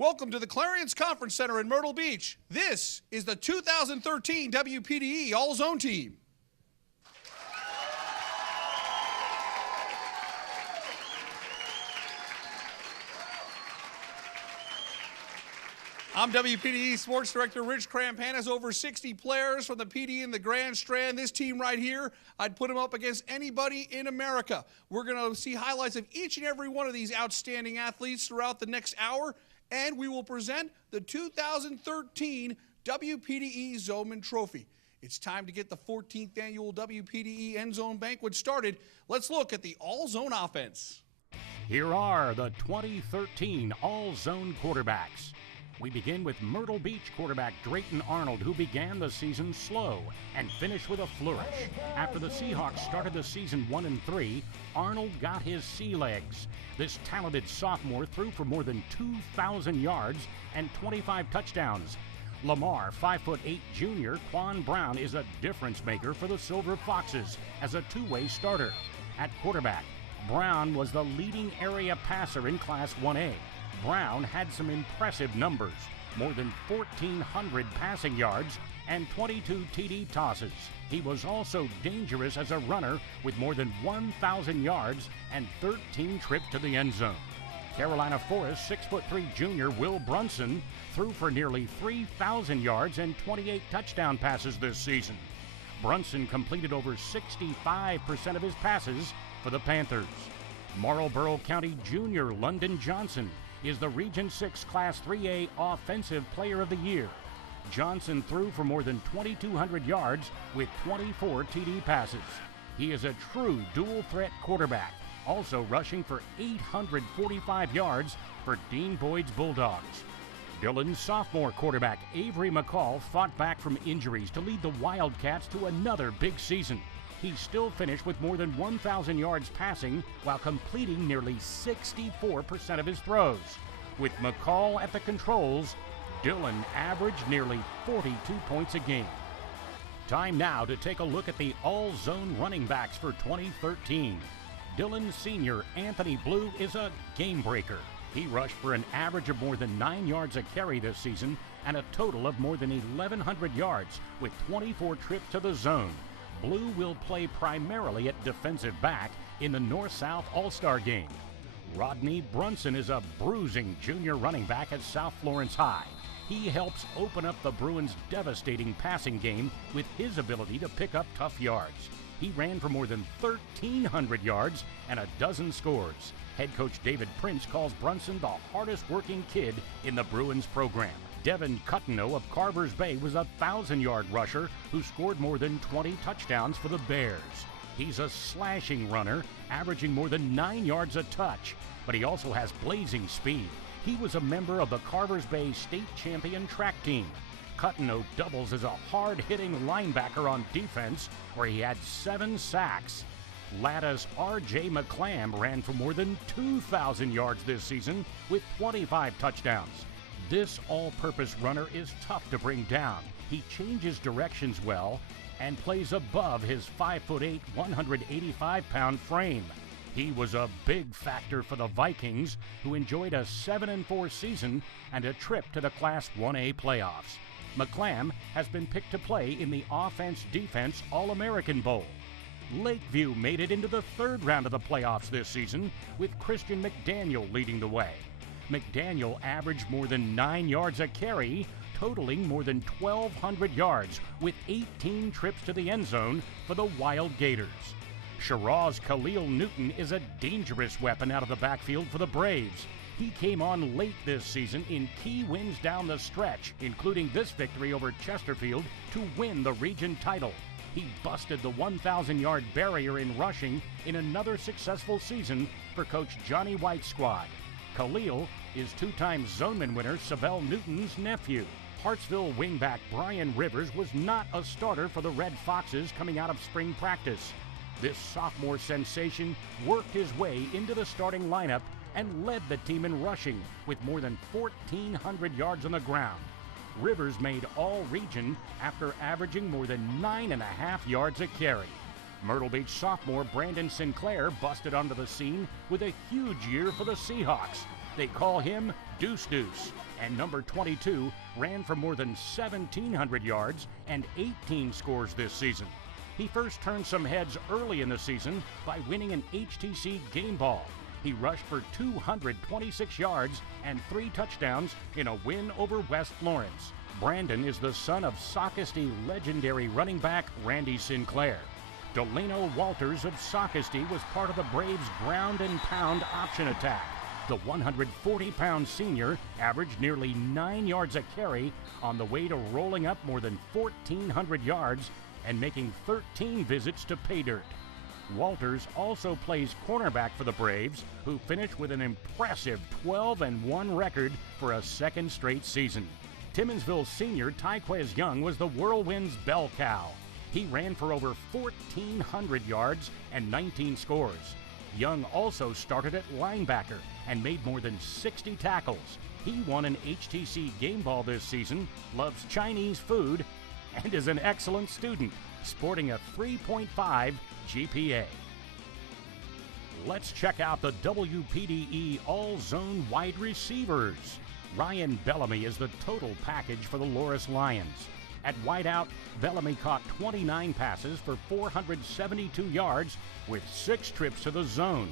Welcome to the Clarence Conference Center in Myrtle Beach. This is the 2013 WPDE All-Zone team. I'm WPDE Sports Director Rich Crampan. Has over 60 players from the PD and the Grand Strand. This team right here, I'd put them up against anybody in America. We're going to see highlights of each and every one of these outstanding athletes throughout the next hour, and we will present the 2013 WPDE Zoneman Trophy. It's time to get the 14th annual WPDE End Zone Banquet started. Let's look at the All-Zone offense. Here are the 2013 All-Zone quarterbacks. We begin with Myrtle Beach quarterback Drayton Arnold, who began the season slow and finished with a flourish. After the Seahawks started the season 1-3, Arnold got his sea legs. This talented sophomore threw for more than 2,000 yards and 25 touchdowns. Lamar, 5'8" junior Quan Brown is a difference maker for the Silver Foxes as a two-way starter. At quarterback, Brown was the leading area passer in Class 1A. Brown had some impressive numbers, more than 1,400 passing yards and 22 TD tosses. He was also dangerous as a runner with more than 1,000 yards and 13 trips to the end zone. Carolina Forest 6'3" junior Will Brunson threw for nearly 3,000 yards and 28 touchdown passes this season. Brunson completed over 65% of his passes for the Panthers. Marlborough County junior London Johnson is the Region 6 Class 3A Offensive Player of the Year. Johnson threw for more than 2,200 yards with 24 TD passes. He is a true dual-threat quarterback, also rushing for 845 yards for Dean Boyd's Bulldogs. Dillon's sophomore quarterback Avery McCall fought back from injuries to lead the Wildcats to another big season. He still finished with more than 1,000 yards passing while completing nearly 64% of his throws. With McCall at the controls, Dillon averaged nearly 42 points a game. Time now to take a look at the all-zone running backs for 2013. Dillon senior Anthony Blue is a game breaker. He rushed for an average of more than 9 yards a carry this season and a total of more than 1,100 yards with 24 trips to the zone. Blue will play primarily at defensive back in the North-South All-Star Game. Rodney Brunson is a bruising junior running back at South Florence High. He helps open up the Bruins' devastating passing game with his ability to pick up tough yards. He ran for more than 1,300 yards and a dozen scores. Head coach David Prince calls Brunson the hardest working kid in the Bruins program. Devin Cutino of Carvers Bay was a 1,000-yard rusher who scored more than 20 touchdowns for the Bears. He's a slashing runner, averaging more than 9 yards a touch, but he also has blazing speed. He was a member of the Carvers Bay state champion track team. Cutino doubles as a hard-hitting linebacker on defense, where he had 7 sacks. Lattice R.J. McClam ran for more than 2,000 yards this season with 25 touchdowns. This all-purpose runner is tough to bring down. He changes directions well and plays above his 5'8", 185-pound frame. He was a big factor for the Vikings, who enjoyed a 7-4 season and a trip to the Class 1A playoffs. McClam has been picked to play in the Offense-Defense All-American Bowl. Lakeview made it into the third round of the playoffs this season, with Christian McDaniel leading the way. McDaniel averaged more than 9 yards a carry, totaling more than 1,200 yards with 18 trips to the end zone for the Wild Gators. Shiraz Khalil Newton is a dangerous weapon out of the backfield for the Braves. He came on late this season in key wins down the stretch, including this victory over Chesterfield to win the region title. He busted the 1,000-yard barrier in rushing in another successful season for Coach Johnny White's squad. Khalil is two-time Zoneman winner Savell Newton's nephew. Hartsville wingback Brian Rivers was not a starter for the Red Foxes coming out of spring practice. This sophomore sensation worked his way into the starting lineup and led the team in rushing with more than 1,400 yards on the ground. Rivers made all-region after averaging more than 9.5 yards a carry. Myrtle Beach sophomore Brandon Sinclair busted onto the scene with a huge year for the Seahawks. They call him Deuce Deuce, And number 22 ran for more than 1,700 yards and 18 scores this season. He first turned some heads early in the season by winning an HTC game ball. He rushed for 226 yards and 3 touchdowns in a win over West Florence. Brandon is the son of Socastee legendary running back Randy Sinclair. Delano Walters of Socastee was part of the Braves' ground and pound option attack. The 140-pound senior averaged nearly 9 yards a carry on the way to rolling up more than 1,400 yards and making 13 visits to pay dirt. Walters also plays cornerback for the Braves, who finished with an impressive 12-1 record for a second straight season. Timmonsville senior Tyquez Young was the Whirlwinds' bell cow. He ran for over 1,400 yards and 19 scores. Young also started at linebacker and made more than 60 tackles. He won an HTC game ball this season, loves Chinese food, and is an excellent student, sporting a 3.5 GPA. Let's check out the WPDE All-Zone wide receivers. Ryan Bellamy is the total package for the Loris Lions. At wideout, Bellamy caught 29 passes for 472 yards with 6 trips to the zone.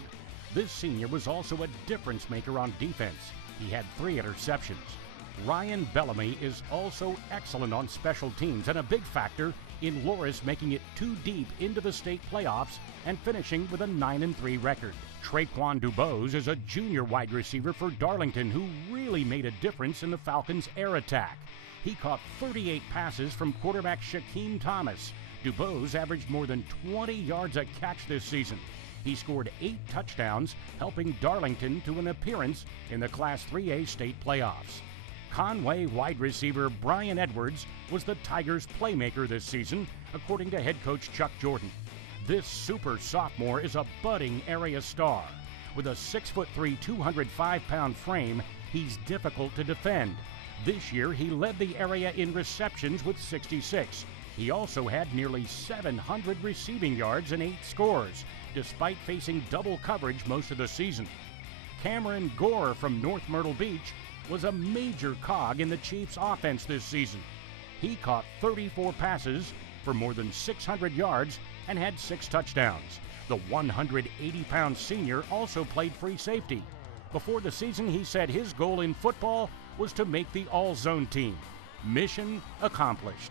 This senior was also a difference maker on defense. He had 3 interceptions. Ryan Bellamy is also excellent on special teams and a big factor in Loris making it 2 deep into the state playoffs and finishing with a 9-3 record. Traquan Dubose is a junior wide receiver for Darlington who really made a difference in the Falcons' air attack. He caught 38 passes from quarterback Shaquem Thomas. Dubose averaged more than 20 yards a catch this season. He scored 8 touchdowns, helping Darlington to an appearance in the Class 3A state playoffs. Conway wide receiver Brian Edwards was the Tigers' playmaker this season, according to head coach Chuck Jordan. This super sophomore is a budding area star. With a 6'3", 205-pound frame, he's difficult to defend. This year, he led the area in receptions with 66. He also had nearly 700 receiving yards and 8 scores, despite facing double coverage most of the season. Cameron Gore from North Myrtle Beach was a major cog in the Chiefs' offense this season. He caught 34 passes for more than 600 yards and had 6 touchdowns. The 180-pound senior also played free safety. Before the season, he said his goal in football was to make the all-zone team. Mission accomplished.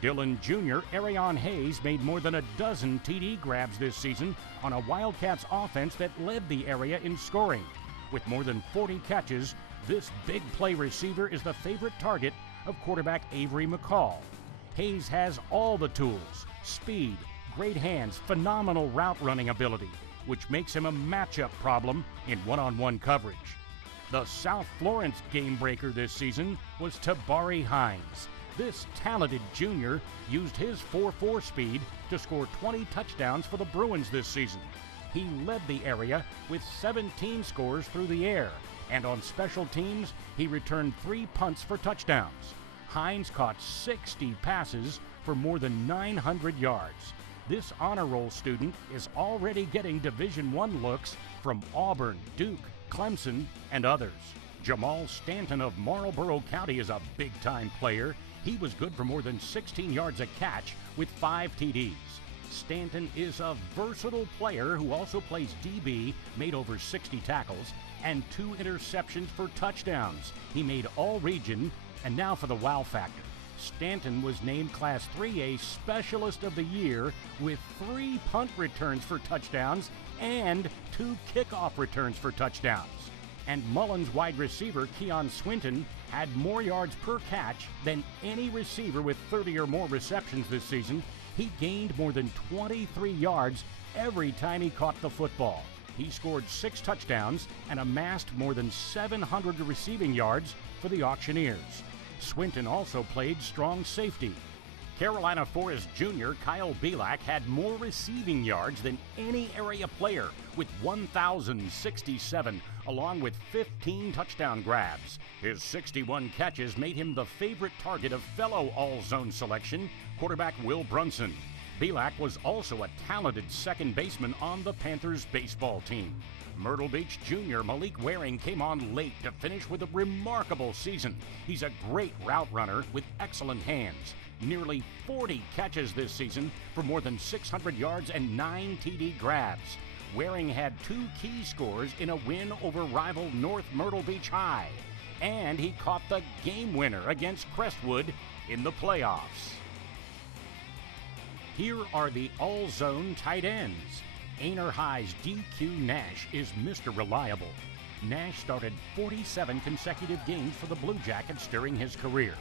Dillon Jr. Arion Hayes made more than a dozen TD grabs this season on a Wildcats offense that led the area in scoring. With more than 40 catches, this big play receiver is the favorite target of quarterback Avery McCall. Hayes has all the tools: speed, great hands, phenomenal route running ability, which makes him a matchup problem in one-on-one coverage. The South Florence game breaker this season was Tabari Hines. This talented junior used his 4.4 speed to score 20 touchdowns for the Bruins this season. He led the area with 17 scores through the air, and on special teams, he returned 3 punts for touchdowns. Hines caught 60 passes for more than 900 yards. This honor roll student is already getting Division I looks from Auburn, Duke, Clemson, and others. Jamal Stanton of Marlboro County is a big-time player. He was good for more than 16 yards a catch with 5 TDs. Stanton is a versatile player who also plays DB, made over 60 tackles, and 2 interceptions for touchdowns. He made all-region, and now for the wow factor. Stanton was named Class 3A Specialist of the Year with 3 punt returns for touchdowns and 2 kickoff returns for touchdowns. And Mullins wide receiver Keon Swinton had more yards per catch than any receiver with 30 or more receptions this season. He gained more than 23 yards every time he caught the football. He scored 6 touchdowns and amassed more than 700 receiving yards for the Auctioneers. Swinton also played strong safety. Carolina Forest junior Kyle Belak had more receiving yards than any area player with 1,067, along with 15 touchdown grabs. His 61 catches made him the favorite target of fellow all-zone selection, quarterback Will Brunson. Belak was also a talented second baseman on the Panthers baseball team. Myrtle Beach junior Malik Waring came on late to finish with a remarkable season. He's a great route runner with excellent hands. Nearly 40 catches this season for more than 600 yards and 9 TD grabs. Waring had 2 key scores in a win over rival North Myrtle Beach High. And he caught the game winner against Crestwood in the playoffs. Here are the all-zone tight ends. Aner High's DQ Nash is Mr. Reliable. Nash started 47 consecutive games for the Blue Jackets during his career.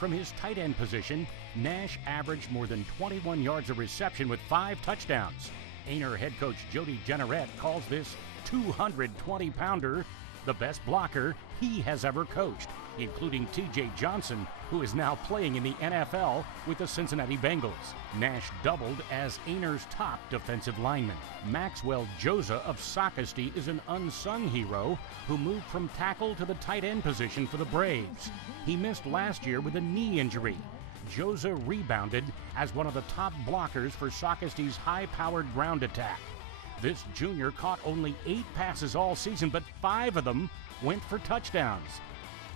From his tight end position, Nash averaged more than 21 yards of reception with 5 touchdowns. Aner head coach Jody Jenneret calls this 220-pounder the best blocker he has ever coached, including T.J. Johnson, who is now playing in the NFL with the Cincinnati Bengals. Nash doubled as Aner's top defensive lineman. Maxwell Josa of Socastee is an unsung hero who moved from tackle to the tight end position for the Braves. He missed last year with a knee injury. Josa rebounded as one of the top blockers for Socastee's high-powered ground attack. This junior caught only 8 passes all season, but 5 of them went for touchdowns.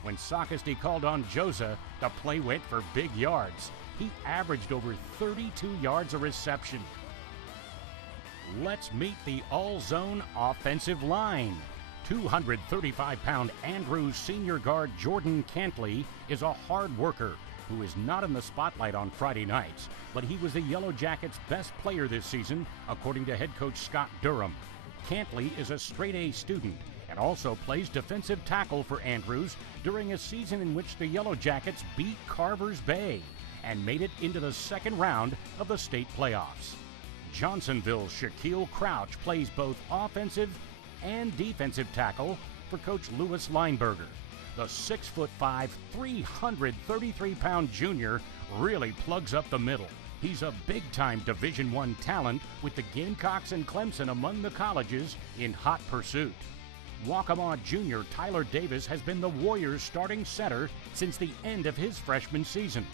When Socastee called on Josa, the play went for big yards. He averaged over 32 yards a reception. Let's meet the all-zone offensive line. 235-pound Andrews senior guard Jordan Cantley is a hard worker who is not in the spotlight on Friday nights, but he was the Yellow Jackets' best player this season, according to head coach Scott Durham. Cantley is a straight-A student and also plays defensive tackle for Andrews during a season in which the Yellow Jackets beat Carvers Bay and made it into the second round of the state playoffs. Johnsonville's Shaquille Crouch plays both offensive and defensive tackle for Coach Louis Lineberger. The 6'5", 333-pound junior really plugs up the middle. He's a big-time Division I talent with the Gamecocks and Clemson among the colleges in hot pursuit. Waccamaw junior Tyler Davis has been the Warriors' starting center since the end of his freshman season.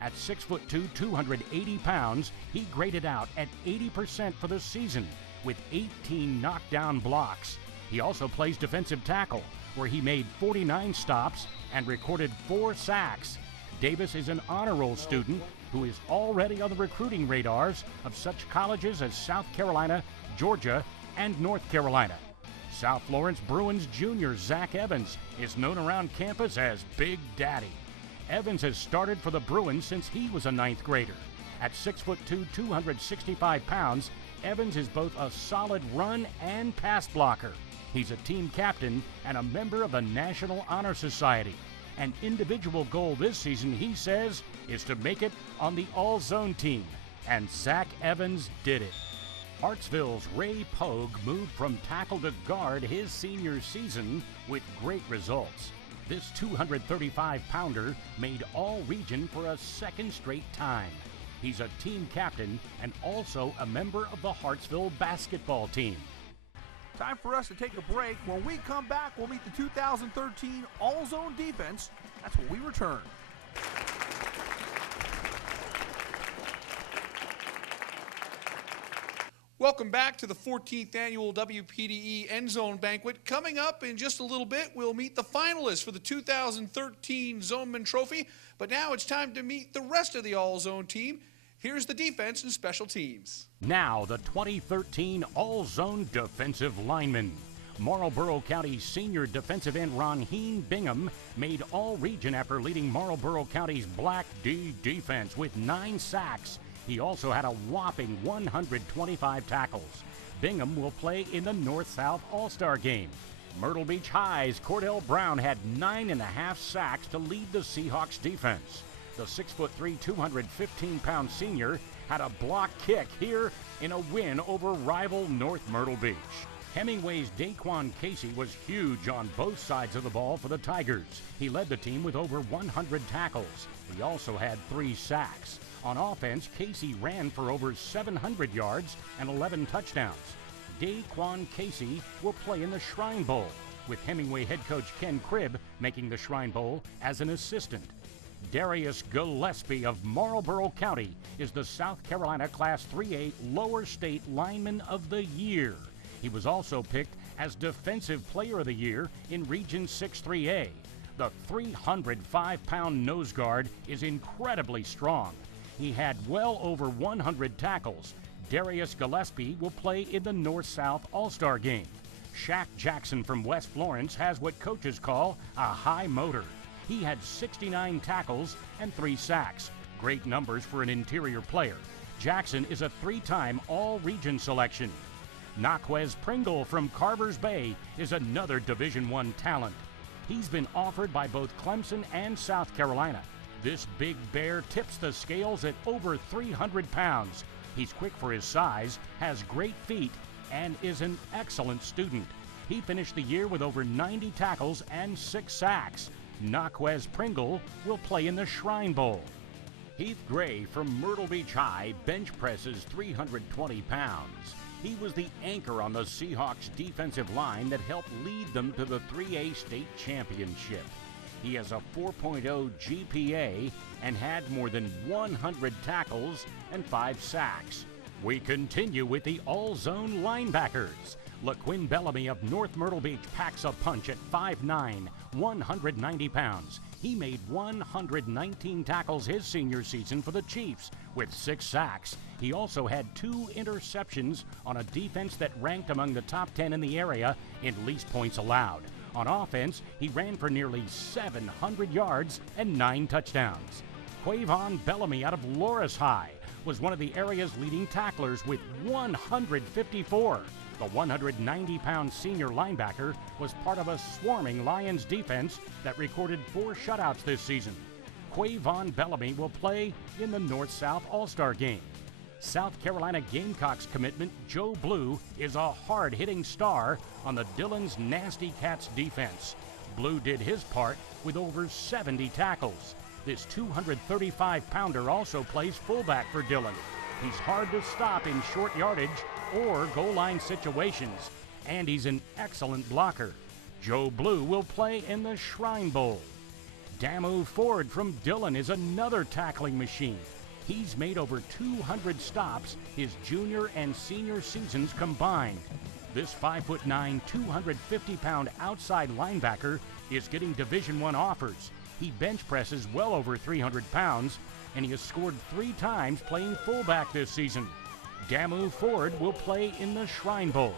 At 6'2", 280 pounds, he graded out at 80% for the season with 18 knockdown blocks. He also plays defensive tackle, where he made 49 stops and recorded 4 sacks. Davis is an honor roll student who is already on the recruiting radars of such colleges as South Carolina, Georgia, and North Carolina. South Florence Bruins junior Zach Evans is known around campus as Big Daddy. Evans has started for the Bruins since he was a 9th grader. At 6'2", 265 pounds, Evans is both a solid run and pass blocker. He's a team captain and a member of the National Honor Society. An individual goal this season, he says, is to make it on the all-zone team. And Zach Evans did it. Hartsville's Ray Pogue moved from tackle to guard his senior season with great results. This 235-pounder made all-region for a second straight time. He's a team captain and also a member of the Hartsville basketball team. Time for us to take a break. When we come back, we'll meet the 2013 All-Zone defense. That's when we return. Welcome back to the 14th annual WPDE End Zone Banquet. Coming up in just a little bit, we'll meet the finalists for the 2013 Zoneman Trophy. But now it's time to meet the rest of the All-Zone team. Here's the defense and special teams. Now the 2013 All-Zone defensive linemen. Marlboro County senior defensive end Ronheen Bingham made all-region after leading Marlboro County's Black D defense with 9 sacks. He also had a whopping 125 tackles. Bingham will play in the North-South All-Star Game. Myrtle Beach High's Cordell Brown had 9.5 sacks to lead the Seahawks defense. The 6'3", 215-pound senior had a block kick here in a win over rival North Myrtle Beach. Hemingway's Daquan Casey was huge on both sides of the ball for the Tigers. He led the team with over 100 tackles. He also had 3 sacks. On offense, Casey ran for over 700 yards and 11 touchdowns. Daquan Casey will play in the Shrine Bowl, with Hemingway head coach Ken Cribb making the Shrine Bowl as an assistant. Darius Gillespie of Marlboro County is the South Carolina Class 3A Lower State Lineman of the Year. He was also picked as Defensive Player of the Year in Region 6-3A. The 305-pound nose guard is incredibly strong. He had well over 100 tackles. Darius Gillespie will play in the North-South All-Star game. Shaq Jackson from West Florence has what coaches call a high motor. He had 69 tackles and 3 sacks. Great numbers for an interior player. Jackson is a 3-time All-Region selection. Naquez Pringle from Carvers Bay is another Division I talent. He's been offered by both Clemson and South Carolina. This big bear tips the scales at over 300 pounds. He's quick for his size, has great feet, and is an excellent student. He finished the year with over 90 tackles and 6 sacks. Naquez Pringle will play in the Shrine Bowl. Heath Gray from Myrtle Beach High bench presses 320 pounds. He was the anchor on the Seahawks defensive line that helped lead them to the 3A state championship. He has a 4.0 GPA and had more than 100 tackles and 5 sacks. We continue with the all-zone linebackers. LaQuinn Bellamy of North Myrtle Beach packs a punch at 5'9", 190 pounds. He made 119 tackles his senior season for the Chiefs with 6 sacks. He also had 2 interceptions on a defense that ranked among the top 10 in the area in least points allowed. On offense, he ran for nearly 700 yards and 9 touchdowns. Quavon Bellamy out of Loris High was one of the area's leading tacklers with 154. The 190-pound senior linebacker was part of a swarming Lions defense that recorded 4 shutouts this season. Quavon Bellamy will play in the North-South All-Star game. South Carolina Gamecocks commitment Joe Blue is a hard-hitting star on the Dillon's Nasty Cats defense. Blue did his part with over 70 tackles. This 235-pounder also plays fullback for Dillon. He's hard to stop in short yardage or goal line situations, and he's an excellent blocker. Joe Blue will play in the Shrine Bowl. Damu Ford from Dillon is another tackling machine. He's made over 200 stops his junior and senior seasons combined. This 5'9", 250-pound outside linebacker is getting Division I offers. He bench presses well over 300 pounds, and he has scored 3 times playing fullback this season. Damu Ford will play in the Shrine Bowl.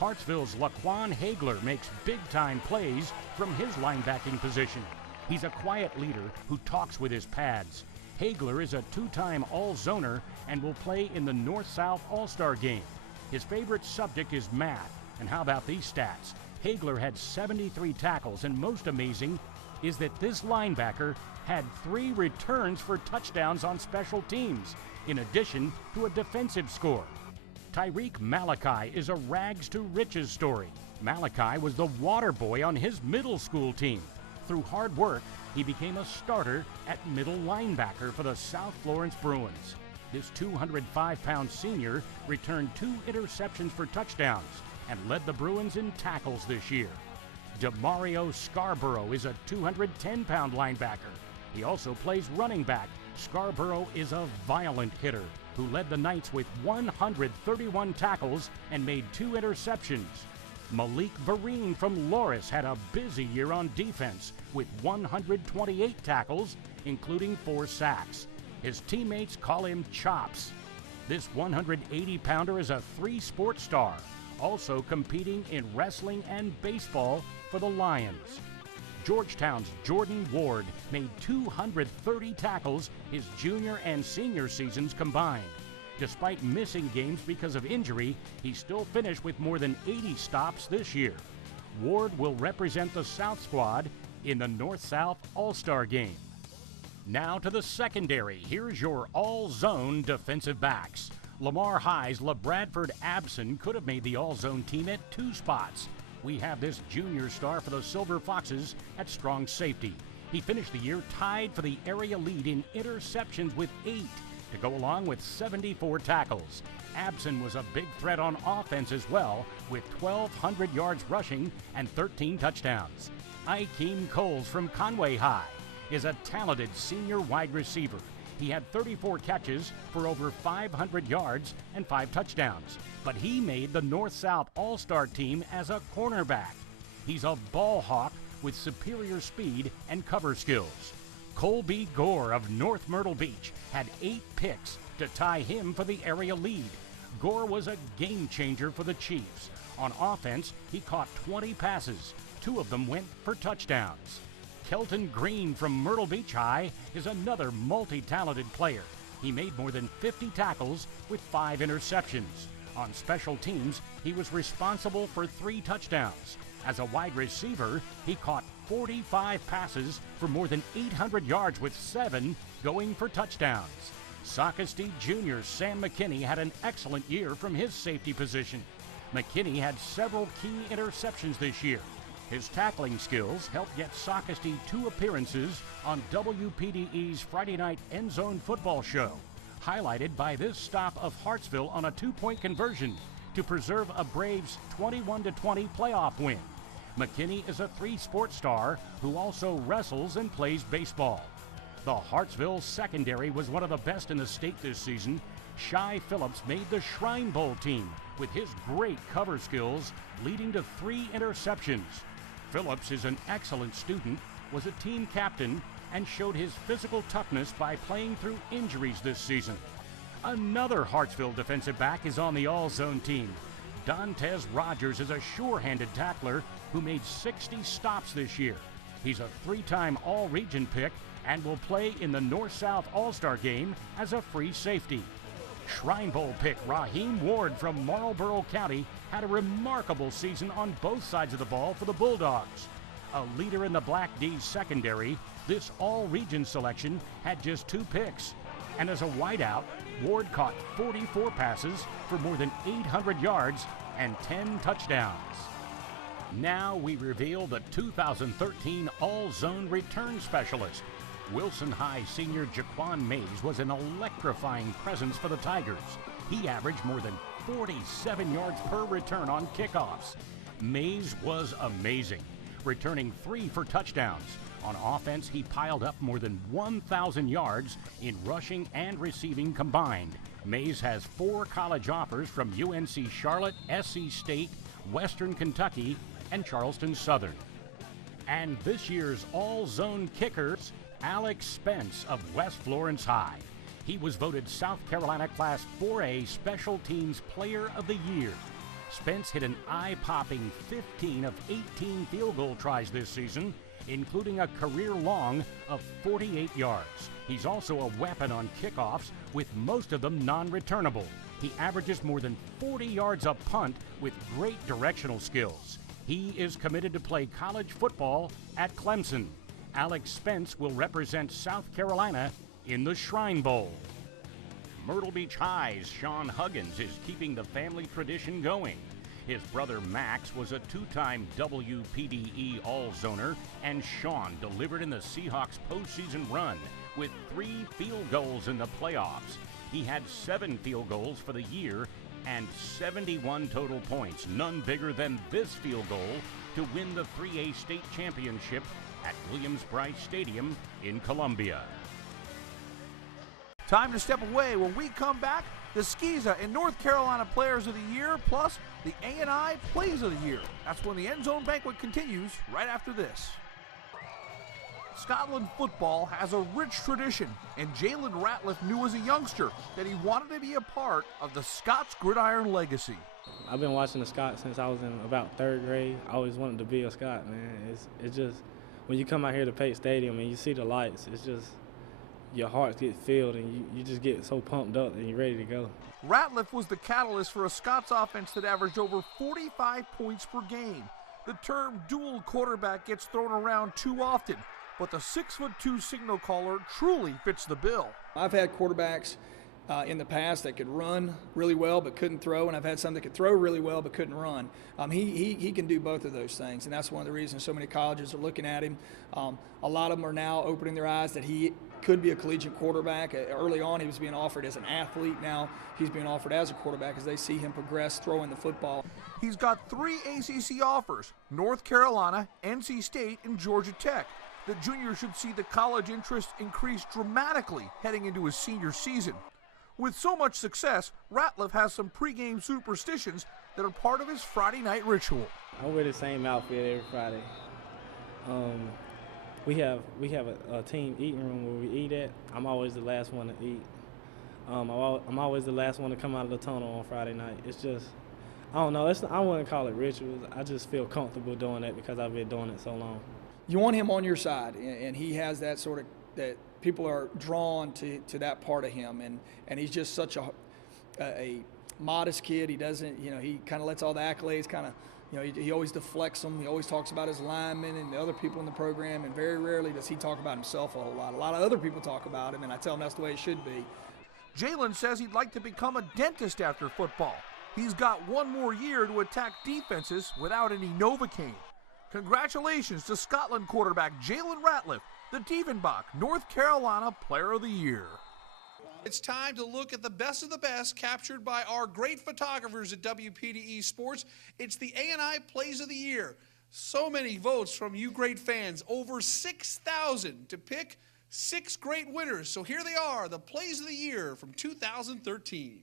Hartsville's Laquan Hagler makes big-time plays from his linebacking position. He's a quiet leader who talks with his pads. Hagler is a 2-time All-Zoner and will play in the North-South All-Star game. His favorite subject is math, and how about these stats? Hagler had 73 tackles, and most amazing is that this linebacker had 3 returns for touchdowns on special teams, in addition to a defensive score. Tyreek Malachi is a rags to riches story. Malachi was the water boy on his middle school team. Through hard work, he became a starter at middle linebacker for the South Florence Bruins. This 205-pound senior returned 2 interceptions for touchdowns and led the Bruins in tackles this year. Demario Scarborough is a 210-pound linebacker. He also plays running back. Scarborough is a violent hitter who led the Knights with 131 tackles and made 2 interceptions. Malik Bareen from Loris had a busy year on defense with 128 tackles, including 4 sacks. His teammates call him Chops. This 180-pounder is a 3-sport star, also competing in wrestling and baseball for the Lions. Georgetown's Jordan Ward made 230 tackles his junior and senior seasons combined. Despite missing games because of injury, he still finished with more than 80 stops this year. Ward will represent the South squad in the North-South All-Star game. Now to the secondary. Here's your all-zone defensive backs. Lamar High's LaBradford Abson could have made the all-zone team at 2 spots. We have this junior star for the Silver Foxes at strong safety. He finished the year tied for the area lead in interceptions with 8 to go along with 74 tackles. Abson was a big threat on offense as well, with 1,200 yards rushing and 13 touchdowns. Ikeem Coles from Conway High is a talented senior wide receiver. He had 34 catches for over 500 yards and 5 touchdowns, but he made the North-South All-Star team as a cornerback. He's a ball hawk with superior speed and cover skills. Colby Gore of North Myrtle Beach had 8 picks to tie him for the area lead. Gore was a game changer for the Chiefs. On offense, he caught 20 passes. 2 of them went for touchdowns. Kelton Green from Myrtle Beach High is another multi-talented player. He made more than 50 tackles with 5 interceptions. On special teams, he was responsible for 3 touchdowns. As a wide receiver, he caught 45 passes for more than 800 yards with 7 going for touchdowns. Sockasty Jr. Sam McKinney had an excellent year from his safety position. McKinney had several key interceptions this year. His tackling skills helped get Sockasty 2 appearances on WPDE's Friday night end zone football show, highlighted by this stop of Hartsville on a 2-point conversion to preserve a Braves 21-20 playoff win. McKinney is a 3-sport star who also wrestles and plays baseball. The Hartsville secondary was one of the best in the state this season. Shai Phillips made the Shrine Bowl team with his great cover skills, leading to 3 interceptions. Phillips is an excellent student, was a team captain, and showed his physical toughness by playing through injuries this season. Another Hartsville defensive back is on the all-zone team. Dontez Rogers is a sure-handed tackler who made 60 stops this year. He's a 3-time All-Region pick and will play in the North-South All-Star game as a free safety. Shrine Bowl pick Raheem Ward from Marlboro County had a remarkable season on both sides of the ball for the Bulldogs. A leader in the Black D secondary, this all-region selection had just 2 picks. And as a wideout, Ward caught 44 passes for more than 800 yards and 10 touchdowns. Now we reveal the 2013 All-Zone Return Specialist. Wilson High senior Jaquan Mays was an electrifying presence for the Tigers. He averaged more than 47 yards per return on kickoffs. Mays was amazing, returning 3 for touchdowns. On offense, he piled up more than 1,000 yards in rushing and receiving combined. Mays has 4 college offers from UNC Charlotte, SC State, Western Kentucky, and Charleston Southern. And this year's all-zone kickers, Alex Spence of West Florence High. He was voted South Carolina Class 4A Special Teams Player of the Year. Spence hit an eye-popping 15 of 18 field goal tries this season, including a career long of 48 yards. He's also a weapon on kickoffs, with most of them non-returnable. He averages more than 40 yards a punt with great directional skills. He is committed to play college football at Clemson. Alex Spence will represent South Carolina in the Shrine Bowl. Myrtle Beach High's Sean Huggins is keeping the family tradition going. His brother Max was a 2-time WPDE All-Zoner, and Sean delivered in the Seahawks postseason run with 3 field goals in the playoffs. He had 7 field goals for the year and 71 total points, none bigger than this field goal to win the 3A state championship at Williams-Brice Stadium in Columbia. Time to step away. When we come back, the Skeesa and North Carolina Players of the Year, plus the A&I Plays of the Year. That's when the End Zone Banquet continues right after this. Scotland football has a rich tradition, and Jalen Ratliff knew as a youngster that he wanted to be a part of the Scots gridiron legacy. I've been watching the Scots since I was in about 3rd grade. I always wanted to be a Scot, man. It's just, when you come out here to Pate Stadium and you see the lights, it's just, your hearts get filled and you just get so pumped up and you're ready to go. Ratliff was the catalyst for a Scots offense that averaged over 45 points per game. The term dual quarterback gets thrown around too often, but the 6'2" signal caller truly fits the bill. I've had quarterbacks in the past that could run really well but couldn't throw, and I've had some that could throw really well but couldn't run. He can do both of those things, and that's one of the reasons so many colleges are looking at him. A lot of them are now opening their eyes that he could be a collegiate quarterback. Early on, he was being offered as an athlete. Now he's being offered as a quarterback as they see him progress throwing the football. He's got 3 ACC offers: North Carolina, NC State, and Georgia Tech. The junior should see the college interest increase dramatically heading into his senior season. With so much success, Ratliff has some pregame superstitions that are part of his Friday night ritual. I wear the same outfit every Friday. We have a team eating room where we eat at. I'm always the last one to eat. I'm always the last one to come out of the tunnel on Friday night. It's just, I don't know, I wouldn't call it rituals. I just feel comfortable doing that because I've been doing it so long. You want him on your side, and he has that sort of, that people are drawn to that part of him, and he's just such a modest kid. He doesn't, he kind of lets all the accolades kind of, he always deflects them. He always talks about his linemen and the other people in the program, and very rarely does he talk about himself a whole lot. A lot of other people talk about him, and I tell him that's the way it should be. Jalen says he'd like to become a dentist after football. He's got one more year to attack defenses without any Novocaine. Congratulations to Scotland quarterback Jalen Ratliff, the Diefenbach North Carolina Player of the Year. It's time to look at the best of the best captured by our great photographers at WPDE Sports. It's the A&I Plays of the Year. So many votes from you great fans, over 6,000 to pick 6 great winners. So here they are, the Plays of the Year from 2013.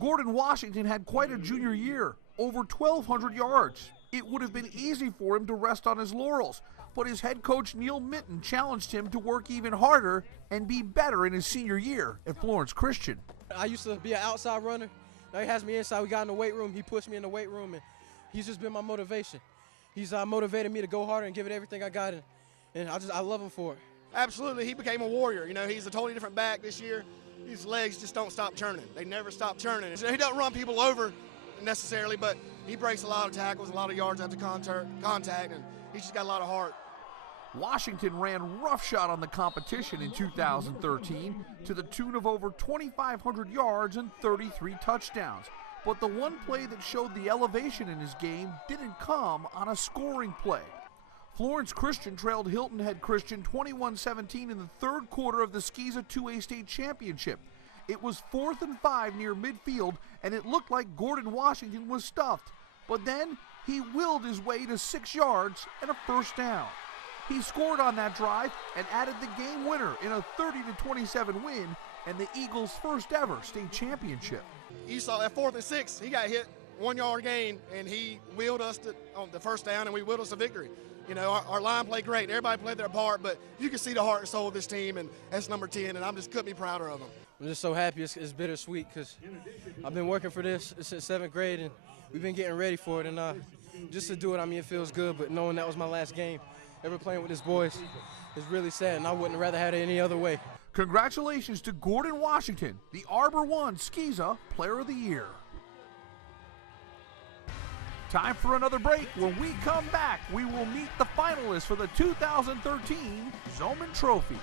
Gordon Washington had quite a junior year, over 1,200 yards. It would have been easy for him to rest on his laurels, but his head coach Neil Mitten challenged him to work even harder and be better in his senior year at Florence Christian. I used to be an outside runner. Now he has me inside. We got in the weight room. He pushed me in the weight room, and he's just been my motivation. He's motivated me to go harder and give it everything I got, and I love him for it. Absolutely, he became a warrior. He's a totally different back this year. His legs just don't stop churning. They never stop churning. He doesn't run people over necessarily, but he breaks a lot of tackles, a lot of yards after contact, and he's just got a lot of heart. Washington ran roughshod on the competition in 2013 to the tune of over 2,500 yards and 33 touchdowns. But the one play that showed the elevation in his game didn't come on a scoring play. Florence Christian trailed Hilton Head Christian 21-17 in the third quarter of the Skeesa 2A state championship. It was 4th and 5 near midfield, and it looked like Gordon Washington was stuffed. But then he willed his way to 6 yards and a first down. He scored on that drive and added the game winner in a 30-27 win and the Eagles' first ever state championship. You saw that 4th and 6, he got hit 1 yard gain, and he willed us on the first down, and we willed us a victory. Our line played great. Everybody played their part, but you can see the heart and soul of this team, and that's number 10, and couldn't be prouder of them. I'm just so happy. It's bittersweet because I've been working for this since 7th grade, and we've been getting ready for it. And just to do it, it feels good. But knowing that was my last game ever playing with these boys is really sad, and I wouldn't rather have it any other way. Congratulations to Gordon Washington, the Arbor One Skeesa Player of the Year. Time for another break. When we come back, we will meet the finalists for the 2013 Zoneman Trophy.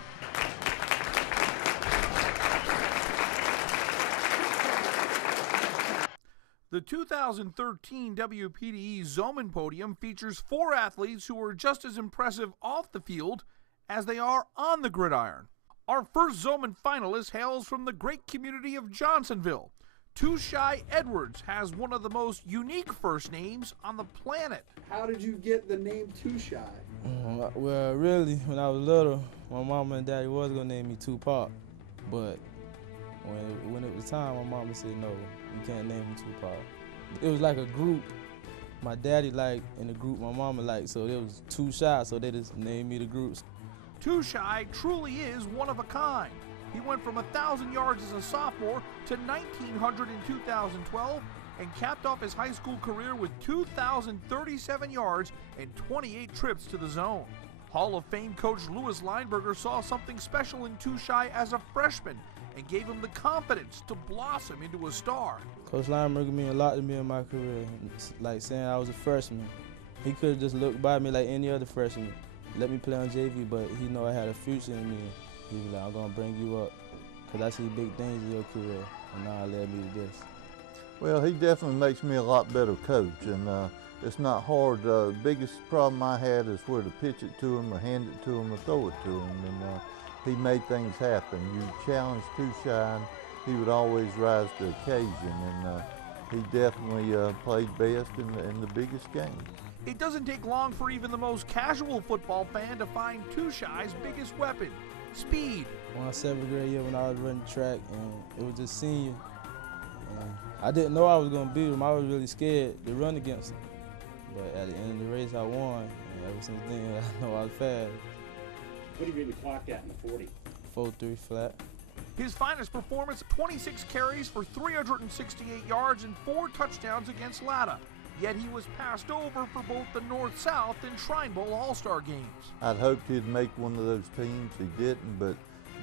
The 2013 WPDE Zoneman Podium features 4 athletes who are just as impressive off the field as they are on the gridiron. Our first Zoneman finalist hails from the great community of Johnsonville. Too Shy Edwards has one of the most unique first names on the planet. How did you get the name Too Shy? Well, really, when I was little, my mama and daddy was gonna name me Tupac, but when it was time, my mama said, no, you can't name me Tupac. It was like a group. My daddy liked, and the group my mama liked, so it was Too Shy, so they just named me the group. Too Shy truly is one of a kind. He went from 1,000 yards as a sophomore to 1,900 in 2012 and capped off his high school career with 2,037 yards and 28 trips to the zone. Hall of Fame coach Louis Lineberger saw something special in Too Shy as a freshman and gave him the confidence to blossom into a star. Coach Lineberger meant a lot to me in my career, like saying I was a freshman. He could have just looked by me like any other freshman, let me play on JV, but he know I had a future in me. He was like, I'm gonna bring you up, because I see big things in your career, and now it led me to this. Well, he definitely makes me a lot better coach, and it's not hard. The biggest problem I had is where to pitch it to him, or hand it to him, or throw it to him, and he made things happen. You challenged Too Shy, he would always rise to the occasion, and he definitely played best in the biggest games. It doesn't take long for even the most casual football fan to find Too Shy's biggest weapon, speed. My 7th grade year when I was running track, and it was just senior, and I didn't know I was gonna beat him. I was really scared to run against him. But at the end of the race, I won, and ever since then, I know I was fast. What have you been clocked at in the 40? 4.3 flat. His finest performance, 26 carries for 368 yards and 4 touchdowns against Latta. Yet he was passed over for both the North-South and Shrine Bowl All-Star games. I'd hoped he'd make one of those teams. He didn't, but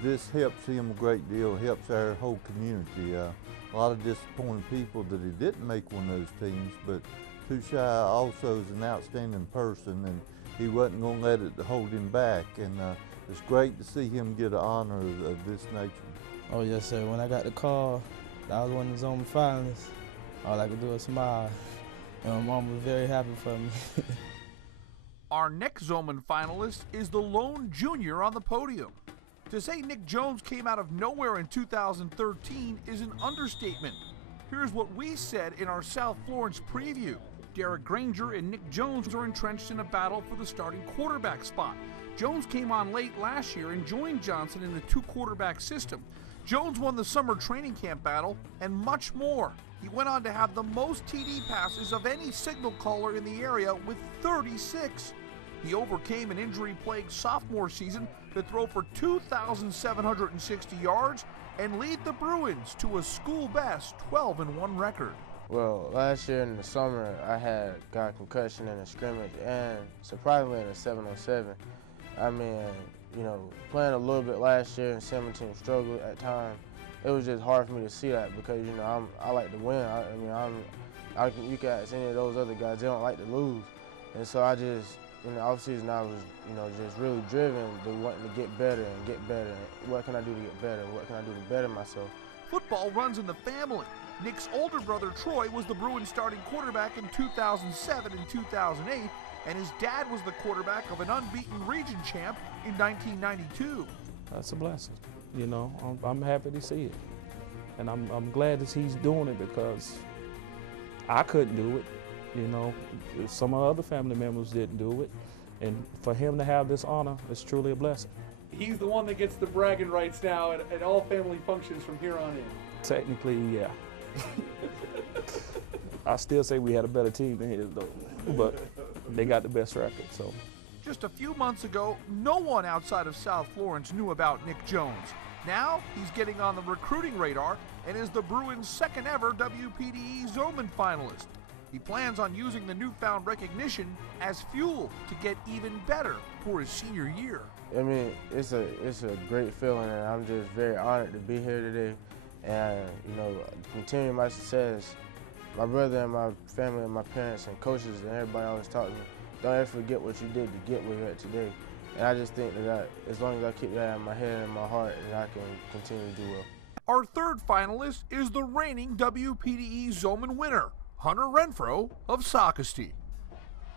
this helps him a great deal, helps our whole community. A lot of disappointed people that he didn't make one of those teams, but Too Shy also is an outstanding person, and he wasn't going to let it hold him back, and it's great to see him get an honor of this nature. Oh yes, sir. When I got the call, I was one of the Zoneman finalists. All I could do was smile, and my mom was very happy for me. Our next Zoneman finalist is the lone junior on the podium. To say Nick Jones came out of nowhere in 2013 is an understatement. Here's what we said in our South Florence preview. Derek Granger and Nick Jones are entrenched in a battle for the starting quarterback spot. Jones came on late last year and joined Johnson in the 2-quarterback system. Jones won the summer training camp battle and much more. He went on to have the most TD passes of any signal caller in the area with 36. He overcame an injury-plagued sophomore season to throw for 2,760 yards and lead the Bruins to a school-best 12-1 record. Well, last year in the summer, I had got a concussion in a scrimmage and surprisingly in a 7-on-7. I mean, you know, playing a little bit last year and seeing my team struggle at times, it was just hard for me to see that because, you know, I like to win. You can ask any of those other guys, they don't like to lose. And so I just, in the offseason, I was, you know, just really driven to wanting to get better and get better. What can I do to get better? What can I do to better myself? Football runs in the family. Nick's older brother Troy was the Bruins starting quarterback in 2007 and 2008, and his dad was the quarterback of an unbeaten region champ in 1992. That's a blessing. You know, I'm happy to see it. And I'm glad that he's doing it because I couldn't do it. You know, some of our other family members didn't do it. And for him to have this honor is truly a blessing. He's the one that gets the bragging rights now at all family functions from here on in. Technically, yeah. I still say we had a better team than his, though. But they got the best record, so. Just a few months ago, no one outside of South Florence knew about Nick Jones. Now, he's getting on the recruiting radar and is the Bruins' second ever WPDE Zoneman finalist. He plans on using the newfound recognition as fuel to get even better for his senior year. I mean, it's a great feeling, and I'm just very honored to be here today. And, you know, continuing my success, my brother and my family and my parents and coaches and everybody always taught me, don't ever forget what you did to get where you're at today. And I just think that as long as I keep that in my head and my heart, that I can continue to do well. Our third finalist is the reigning WPDE Zoneman winner, Hunter Renfro of Skeesa.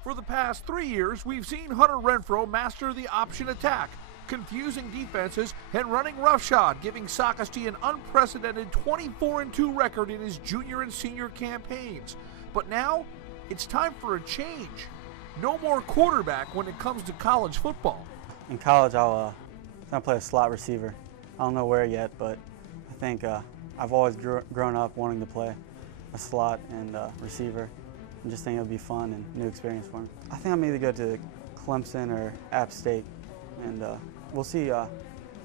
For the past 3 years, we've seen Hunter Renfro master the option attack, confusing defenses and running roughshod, giving Skeesa an unprecedented 24-2 record in his junior and senior campaigns. But now, it's time for a change. No more quarterback when it comes to college football. In college, I'm gonna play a slot receiver. I don't know where yet, but I think I've always grown up wanting to play a slot and receiver, and just think it would be fun and new experience for me. I think I'm either go to Clemson or App State, and we'll see how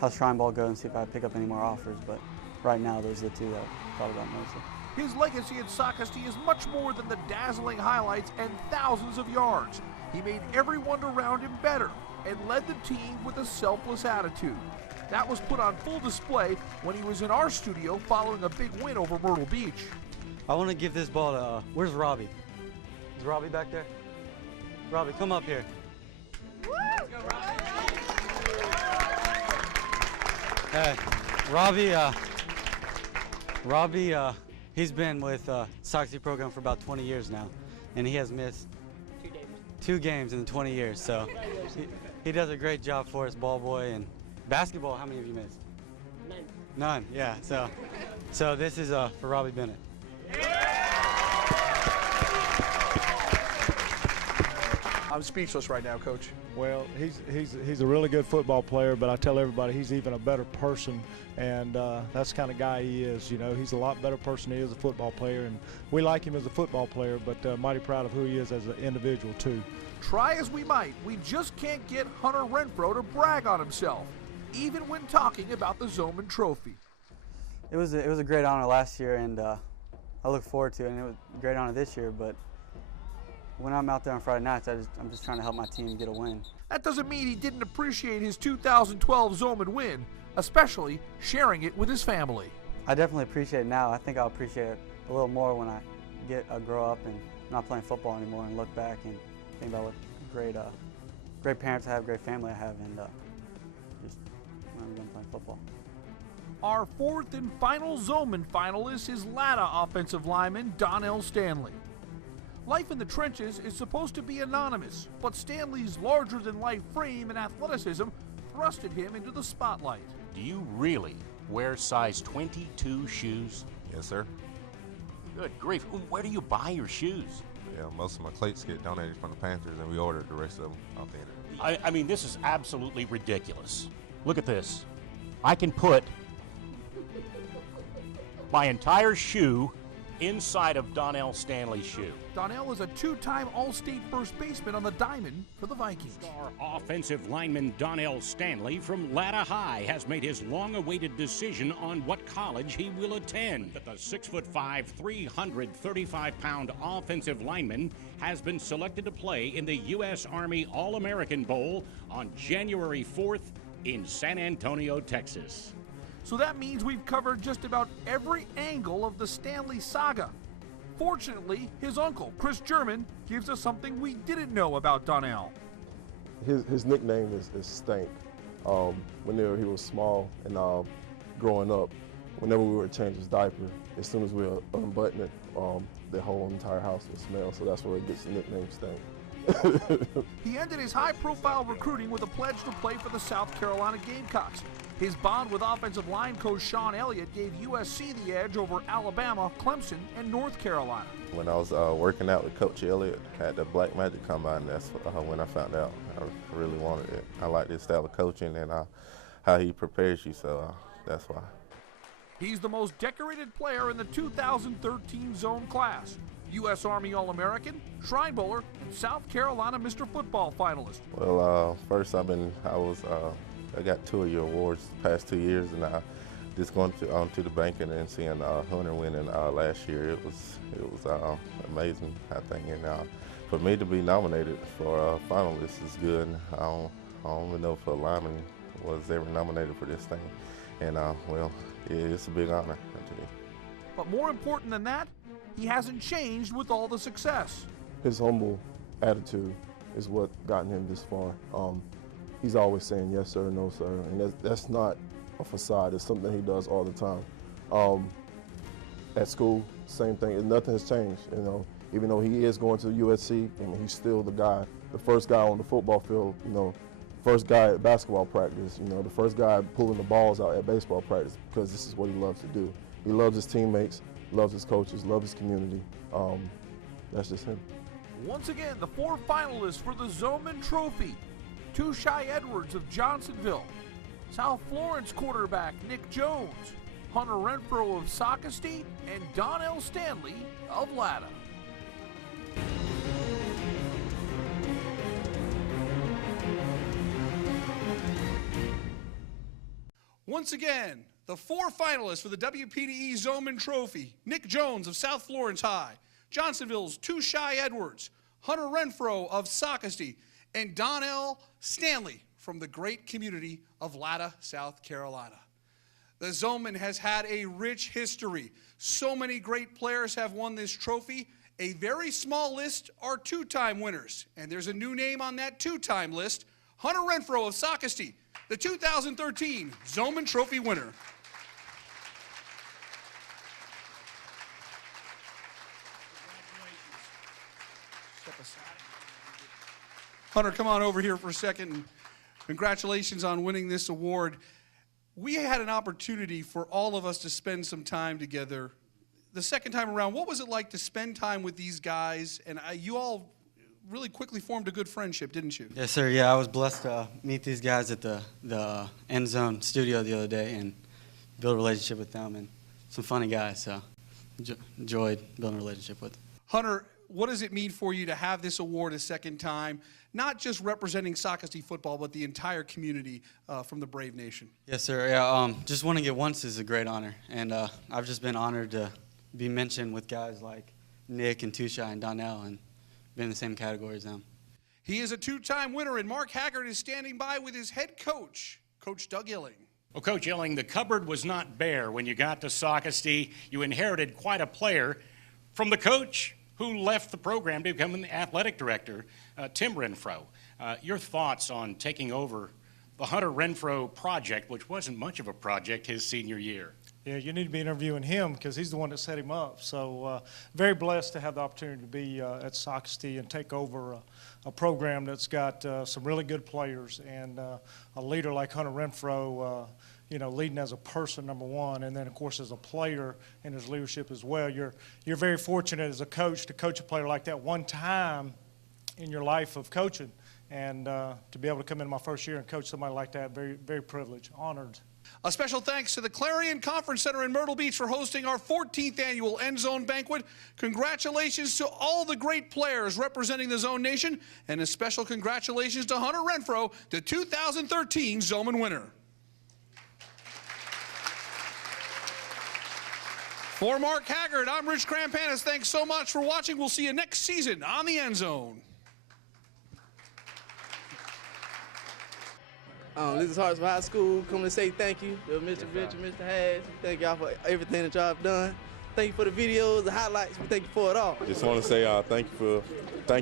Shrine Ball goes and see if I pick up any more offers, but right now those are the two that I've thought about mostly. His legacy at Skeesa is much more than the dazzling highlights and thousands of yards. He made everyone around him better and led the team with a selfless attitude. That was put on full display when he was in our studio following a big win over Myrtle Beach. I want to give this ball to, where's Robbie? Is Robbie back there? Robbie, come up here. Let's go, Robbie! Robbie, he's been with Skeesa program for about 20 years now, and he has missed 2 games in 20 years, so he does a great job for us, ball boy. And basketball, how many have you missed? None, yeah, so this is for Robbie Bennett. I'm speechless right now, Coach. Well, he's a really good football player, but I tell everybody he's even a better person, and that's the kind of guy he is. You know, he's a lot better person than he is a football player, and we like him as a football player, but mighty proud of who he is as an individual too. Try as we might, we just can't get Hunter Renfro to brag on himself, even when talking about the Zoneman Trophy. It was a great honor last year, and I look forward to it, and it was a great honor this year, but when I'm out there on Friday nights, I'm just trying to help my team get a win. That doesn't mean he didn't appreciate his 2012 Zoneman win, especially sharing it with his family. I definitely appreciate it now. I think I'll appreciate it a little more when I grow up and not playing football anymore and look back and think about what great parents I have, great family I have, and just when I'm done playing football. Our fourth and final Zoneman finalist is Latta offensive lineman Donnell Stanley. Life in the trenches is supposed to be anonymous, but Stanley's larger-than-life frame and athleticism thrusted him into the spotlight. Do you really wear size 22 shoes? Yes, sir. Good grief. Where do you buy your shoes? Yeah, most of my cleats get donated from the Panthers, and we ordered the rest of them off the internet. I mean, this is absolutely ridiculous. Look at this. I can put my entire shoe inside of Donnell Stanley's shoe. Donnell is a 2-time All-State first baseman on the diamond for the Vikings. Star offensive lineman Donnell Stanley from Latta High has made his long-awaited decision on what college he will attend. The 6'5", 335-pound offensive lineman has been selected to play in the U.S. Army All-American Bowl on January 4th in San Antonio, Texas. So that means we've covered just about every angle of the Stanley saga. Fortunately, his uncle, Chris German, gives us something we didn't know about Donnell. His nickname is Stank. Whenever he was small and growing up, whenever we would change his diaper, as soon as we would unbutton it, the whole entire house would smell, so that's where it gets the nickname Stank. He ended his high-profile recruiting with a pledge to play for the South Carolina Gamecocks. His bond with offensive line coach Sean Elliott gave USC the edge over Alabama, Clemson, and North Carolina. When I was working out with Coach Elliott at the Black Magic Combine, that's when I found out I really wanted it. I like his style of coaching and how he prepares you, so that's why. He's the most decorated player in the 2013 zone class. U.S. Army All-American, Shrine Bowler, and South Carolina Mr. Football finalist. Well, first I got 2 of your awards the past 2 years, and I just going to the Banquet and seeing Hunter winning last year. It was amazing, I think, and for me to be nominated for finalists is good. I don't even know if a lineman was ever nominated for this thing, and well, it's a big honor to me. But more important than that, he hasn't changed with all the success. His humble attitude is what gotten him this far. He's always saying yes sir, no sir, and that's not a facade. It's something he does all the time. At school, same thing. Nothing has changed. You know, even though he is going to USC, and he's still the guy, the first guy on the football field. You know, first guy at basketball practice. You know, the first guy pulling the balls out at baseball practice, because this is what he loves to do. He loves his teammates, loves his coaches, loves his community. That's just him. Once again, the 4 finalists for the Zoneman Trophy. Tushai Edwards of Johnsonville, South Florence quarterback Nick Jones, Hunter Renfro of Socastee, and Donnell Stanley of Latta. Once again, the 4 finalists for the WPDE Zoneman Trophy: Nick Jones of South Florence High, Johnsonville's Tushai Edwards, Hunter Renfro of Socastee, and Donnell Stanley from the great community of Latta, South Carolina. The Zoneman has had a rich history. So many great players have won this trophy. A very small list are 2-time winners, and there's a new name on that 2-time list: Hunter Renfro of Socastee, the 2013 Zoneman Trophy winner. Hunter, come on over here for a second. Congratulations on winning this award. We had an opportunity for all of us to spend some time together. The second time around, what was it like to spend time with these guys? And you all really quickly formed a good friendship, didn't you? Yes, sir. Yeah, I was blessed to meet these guys at the End Zone studio the other day and build a relationship with them, and some funny guys, so enjoyed building a relationship with them. Hunter, what does it mean for you to have this award a second time, not just representing Socastee football, but the entire community from the Brave Nation? Yes, sir. Yeah, just winning it once is a great honor, and I've just been honored to be mentioned with guys like Nick and Tushai and Donnell, and been in the same category as them. He is a 2-time winner, and Mark Haggard is standing by with his head coach, Coach Doug Illing. Well, Coach Illing, the cupboard was not bare when you got to Socastee. You inherited quite a player from the coach who left the program to become the athletic director, Tim Renfro. Your thoughts on taking over the Hunter Renfro project, which wasn't much of a project his senior year? Yeah, you need to be interviewing him because he's the one that set him up. So very blessed to have the opportunity to be at Socastee and take over a program that's got some really good players and a leader like Hunter Renfro, you know, leading as a person, number one, and then, of course, as a player in his leadership as well. You're very fortunate as a coach to coach a player like that one time in your life of coaching, and to be able to come in my first year and coach somebody like that, very, very privileged, honored. A special thanks to the Clarion Conference Center in Myrtle Beach for hosting our 14th annual End Zone Banquet. Congratulations to all the great players representing the Zone Nation, and a special congratulations to Hunter Renfro, the 2013 Zoneman winner. For Mark Haggard, I'm Rich Crampanis. Thanks so much for watching. We'll see you next season on the End Zone. This is Hartsville High School. Coming to say thank you to Mr. Rich and Mr. Hags. Thank y'all for everything that y'all have done. Thank you for the videos, the highlights. We thank you for it all. Just want to say thank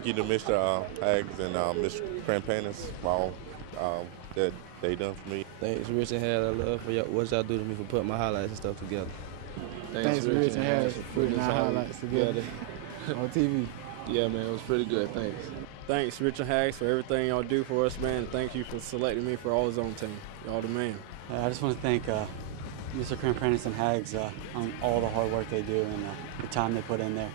you to Mr. Hags and Mr. Crampanis for all that they done for me. Thanks, Rich and Hags. I love for what y'all do to me for putting my highlights and stuff together. Thanks Rich and Hags for putting our highlights together on TV. Yeah, man, it was pretty good. Thanks. Thanks, Rich and Hags, for everything y'all do for us, man. Thank you for selecting me for all Zone team. Y'all the man. I just want to thank Mr. Crampanis and Hags on all the hard work they do and the time they put in there.